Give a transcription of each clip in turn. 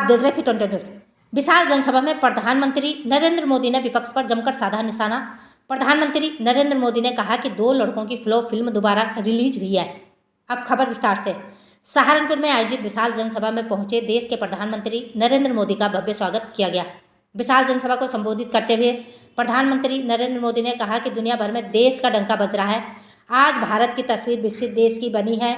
आप देख रहे फिर 20 न्यूज़। विशाल जनसभा में प्रधानमंत्री नरेंद्र मोदी ने विपक्ष पर जमकर साधा निशाना। प्रधानमंत्री नरेंद्र मोदी ने कहा कि 2 लड़कों की फ्लॉप फिल्म दोबारा रिलीज हुई है। अब खबर विस्तार से। सहारनपुर में आयोजित विशाल जनसभा में पहुंचे देश के प्रधानमंत्री नरेंद्र मोदी का भव्य स्वागत किया गया। विशाल जनसभा को संबोधित करते हुए प्रधानमंत्री नरेंद्र मोदी ने कहा कि दुनिया भर में देश का डंका बज रहा है। आज भारत की तस्वीर विकसित देश की बनी है।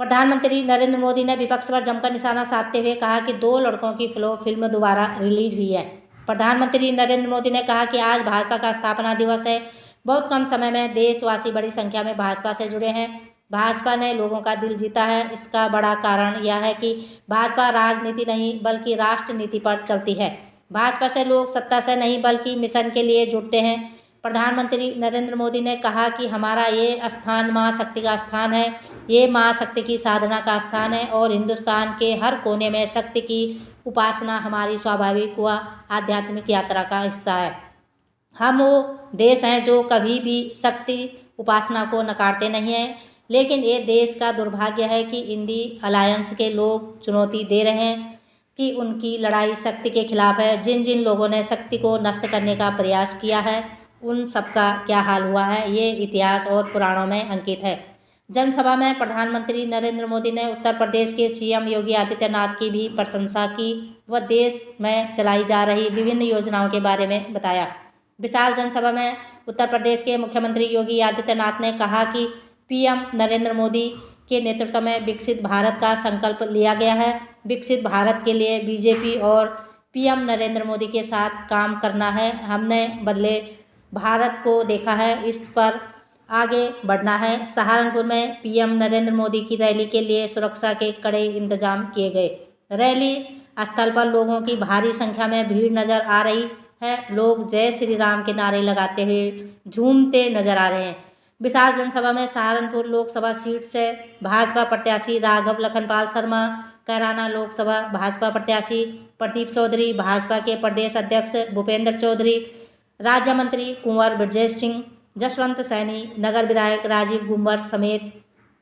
प्रधानमंत्री नरेंद्र मोदी ने विपक्ष पर जमकर निशाना साधते हुए कहा कि 2 लड़कों की फ्लॉप फिल्म दोबारा रिलीज हुई है। प्रधानमंत्री नरेंद्र मोदी ने कहा कि आज भाजपा का स्थापना दिवस है। बहुत कम समय में देशवासी बड़ी संख्या में भाजपा से जुड़े हैं। भाजपा ने लोगों का दिल जीता है। इसका बड़ा कारण यह है कि भाजपा राजनीति नहीं बल्कि राष्ट्र नीति पर चलती है। भाजपा से लोग सत्ता से नहीं बल्कि मिशन के लिए जुड़ते हैं। प्रधानमंत्री नरेंद्र मोदी ने कहा कि हमारा ये स्थान माँ शक्ति का स्थान है। ये माँ शक्ति की साधना का स्थान है और हिंदुस्तान के हर कोने में शक्ति की उपासना हमारी स्वाभाविक व आध्यात्मिक यात्रा का हिस्सा है। हम वो देश हैं जो कभी भी शक्ति उपासना को नकारते नहीं हैं, लेकिन ये देश का दुर्भाग्य है कि इंडी अलायंस के लोग चुनौती दे रहे हैं कि उनकी लड़ाई शक्ति के खिलाफ है। जिन जिन लोगों ने शक्ति को नष्ट करने का प्रयास किया है उन सबका क्या हाल हुआ है, ये इतिहास और पुराणों में अंकित है। जनसभा में प्रधानमंत्री नरेंद्र मोदी ने उत्तर प्रदेश के सीएम योगी आदित्यनाथ की भी प्रशंसा की व देश में चलाई जा रही विभिन्न योजनाओं के बारे में बताया। विशाल जनसभा में उत्तर प्रदेश के मुख्यमंत्री योगी आदित्यनाथ ने कहा कि पीएम नरेंद्र मोदी के नेतृत्व में विकसित भारत का संकल्प लिया गया है। विकसित भारत के लिए बीजेपी और पीएम नरेंद्र मोदी के साथ काम करना है। हमने बदले भारत को देखा है, इस पर आगे बढ़ना है। सहारनपुर में पीएम नरेंद्र मोदी की रैली के लिए सुरक्षा के कड़े इंतजाम किए गए। रैली स्थल पर लोगों की भारी संख्या में भीड़ नजर आ रही है। लोग जय श्री राम के नारे लगाते हुए झूमते नजर आ रहे हैं। विशाल जनसभा में सहारनपुर लोकसभा सीट से भाजपा प्रत्याशी राघव लखनपाल शर्मा, कैराना लोकसभा भाजपा प्रत्याशी प्रदीप चौधरी, भाजपा के प्रदेश अध्यक्ष भूपेंद्र चौधरी, राज्य मंत्री कुंवर ब्रजेश सिंह, जसवंत सैनी, नगर विधायक राजीव गुंबर समेत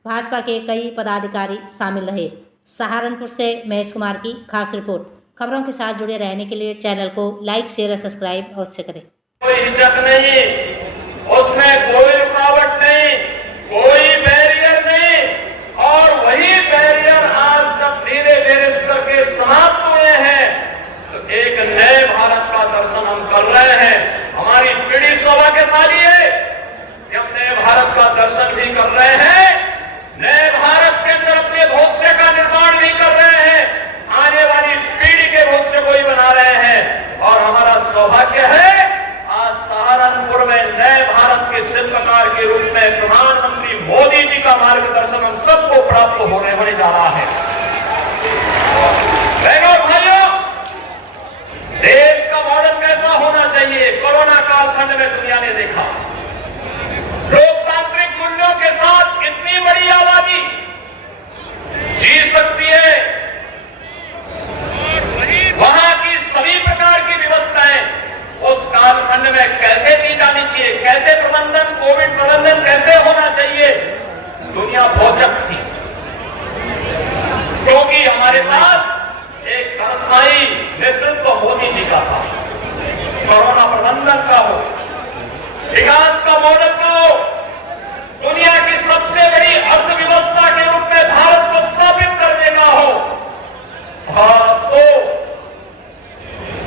भाजपा के कई पदाधिकारी शामिल रहे। सहारनपुर से महेश कुमार की खास रिपोर्ट। खबरों के साथ जुड़े रहने के लिए चैनल को लाइक, शेयर और सब्सक्राइब अवश्य करें। कोई हिचक नहीं, उसमें कोई रुकावट नहीं, कोई बैरियर नहीं, और वही बैरियर आज तक धीरे धीरे करके समाप्त हुए हैं। तो एक नए भारत का दर्शन हम कर रहे हैं। हमारी पीढ़ी सौभाग्यशाली है कि हम नए भारत का दर्शन भी कर रहे हैं, नए भारत के अंदर अपने भविष्य का निर्माण भी कर रहे हैं, आने वाली पीढ़ी के भविष्य को ही बना रहे हैं। और हमारा सौभाग्य है आज सहारनपुर में नए भारत के शिल्पकार के रूप में प्रधानमंत्री मोदी जी का मार्गदर्शन हम सबको प्राप्त होने जा रहा है। बहनों और भाइयों, देश का मॉडल कैसा होना चाहिए कोरोना कालखंड में दुनिया ने देखा। लोकतांत्रिक मूल्यों के साथ इतनी बड़ी आबादी जी सकती है, वहां की सभी प्रकार की व्यवस्थाएं उस कालखंड में कैसे दी जानी चाहिए, कैसे प्रबंधन, कोविड प्रबंधन कैसे होना चाहिए, दुनिया भौचक थी। क्योंकि हमारे पास एक तरसाई नेतृत्व मोदी जी का था। कोरोना प्रबंधन का हो, विकास का मॉडल का हो, दुनिया की सबसे बड़ी अर्थव्यवस्था के रूप में भारत को स्थापित करने का हो। भारत को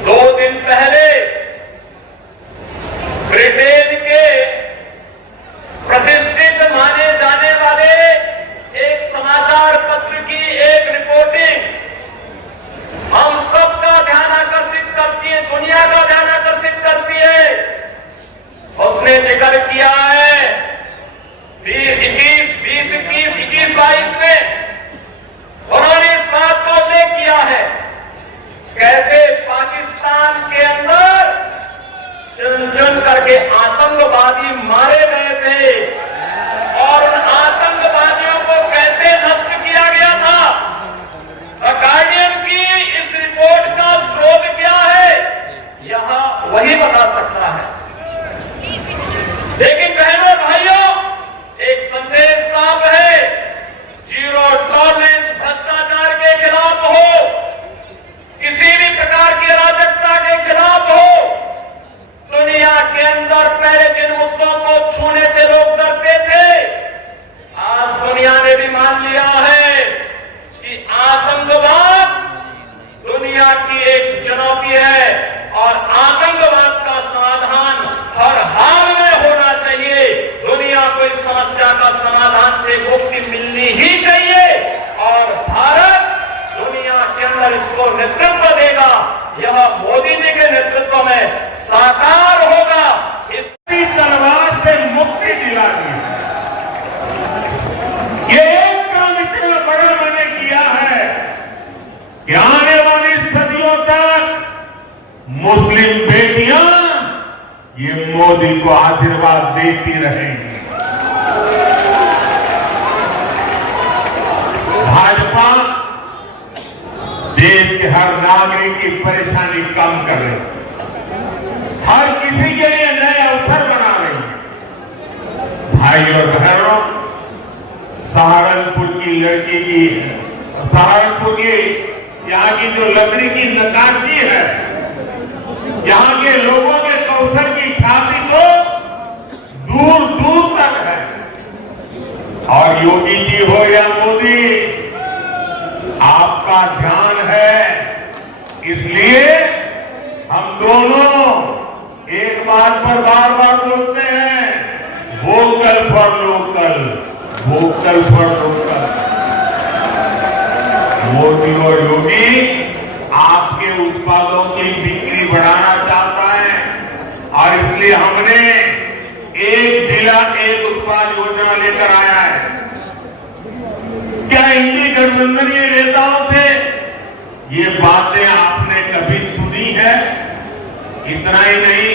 2 दिन पहले ब्रिटेन के प्रतिष्ठित माने जाने वाले एक समाचार पत्र की एक रिपोर्टिंग हम सबका ध्यान आकर्षित करती है, दुनिया का ध्यान आकर्षित करती है। उसने जिक्र किया है 2021-22 में उन्होंने इस बात का उल्लेख किया है कैसे पाकिस्तान के अंदर चुन चुन करके आतंकवादी मारे गए थे और उन आतंकवादियों को कैसे नष्ट किया गया था। द गार्डियन की इस रिपोर्ट का स्रोत क्या है, यहां वही बता सकता है। लेकिन बहनों भाइयों, एक संदेश साफ है, जीरो टॉलरेंस भ्रष्टाचार के खिलाफ हो, छूने से लोग डरते थे। आज दुनिया ने भी मान लिया है कि आतंकवाद दुनिया की एक चुनौती है और आतंकवाद का समाधान हर हाल में होना चाहिए। दुनिया को इस समस्या का समाधान से मुक्ति मिलनी ही चाहिए और भारत दुनिया के अंदर इसको नेतृत्व देगा। यह मोदी जी के नेतृत्व में साकार होगा। इस तलवार से मुक्ति दिलानी, ये एक काम इतना बड़ा मैंने किया है कि आने वाली सदियों तक मुस्लिम बेटियां ये मोदी को आशीर्वाद देती रहेंगी। भाजपा देश के हर नागरिक की परेशानी कम करे, हर किसी के लिए नए अवसर बना रही है। भाई और बहनों, सहारनपुर की लड़की की, सहारनपुर की यहाँ की जो लकड़ी की नक्काशी है, यहाँ के लोगों के कौशल की ख्याति तो दूर दूर तक है। और योगी जी हो या मोदी, आपका ध्यान है, इसलिए हम दोनों एक बात पर बार बार बोलते हैं, vocal for local, vocal for local. Modi और योगी आपके उत्पादों की बिक्री बढ़ाना चाहता है और इसलिए हमने एक जिला एक उत्पाद योजना लेकर आया है। क्या इंडी गठबंधन के नेताओं से ये बातें आपने कभी सुनी है? इतना ही नहीं,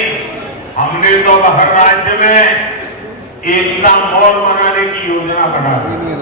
हमने तो हर राज्य में एकता मॉल बनाने की योजना बना दी।